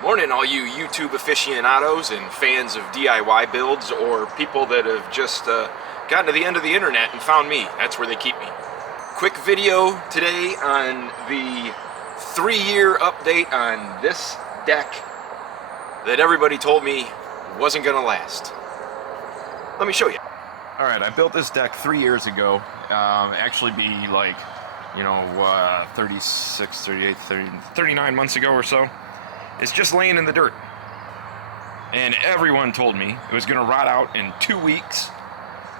Morning, all you YouTube aficionados and fans of DIY builds, or people that have just gotten to the end of the internet and found me. That's where they keep me. Quick video today on the 3-year update on this deck that everybody told me wasn't gonna last. Let me show you. Alright, I built this deck 3 years ago. Actually be like, 36, 38, 30, 39 months ago or so. It's just laying in the dirt. And everyone told me it was gonna rot out in 2 weeks.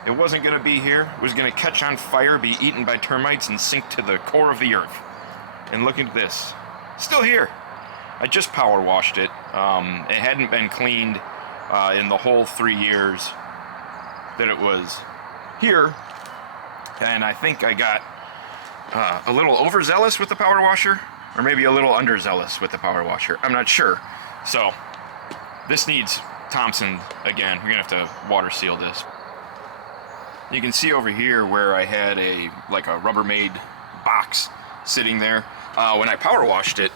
It wasn't gonna be here. It was gonna catch on fire, be eaten by termites, and sink to the core of the earth. And look at this. Still here. I just power washed it. It hadn't been cleaned in the whole 3 years that it was here. And I think I got a little overzealous with the power washer, or maybe a little underzealous with the power washer. I'm not sure. So this needs Thompson again. We're gonna have to water seal this. You can see over here where I had a Rubbermaid box sitting there. When I power washed it,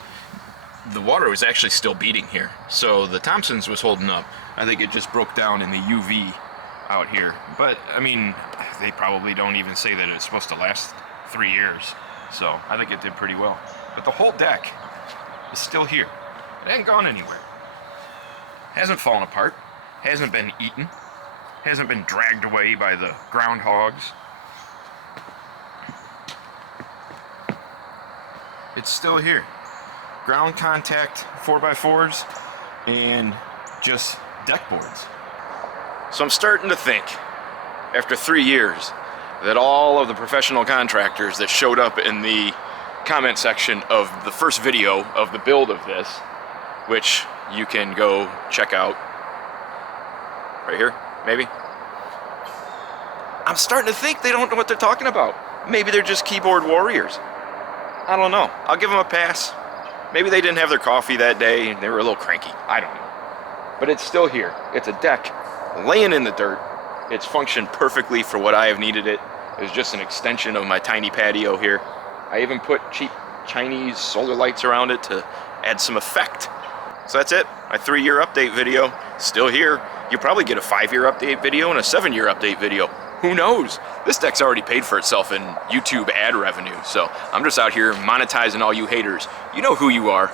the water was actually still beating here. So the Thompson's was holding up. I think it just broke down in the UV out here. But I mean, they probably don't even say that it's supposed to last 3 years. So I think it did pretty well. But the whole deck is still here. It hasn't gone anywhere. Hasn't fallen apart. Hasn't been eaten. Hasn't been dragged away by the groundhogs. It's still here. Ground contact 4x4s and just deck boards. So I'm starting to think, after 3 years, that all of the professional contractors that showed up in the comment section of the first video of the build of this, which you can go check out right here, maybe. I'm starting to think they don't know what they're talking about. Maybe they're just keyboard warriors. I don't know. I'll give them a pass. Maybe they didn't have their coffee that day and they were a little cranky. I don't know. But it's still here. It's a deck laying in the dirt. It's functioned perfectly for what I have needed it. It's just an extension of my tiny patio here. I even put cheap Chinese solar lights around it to add some effect. So that's it. My 3-year update video. Still here. You'll probably get a 5-year update video and a 7-year update video. Who knows? This deck's already paid for itself in YouTube ad revenue. So I'm just out here monetizing all you haters. You know who you are.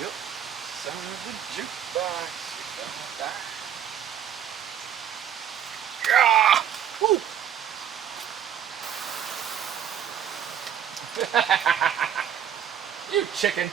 Yep. Sound of the jukebox. Yeah! Woo! You chicken.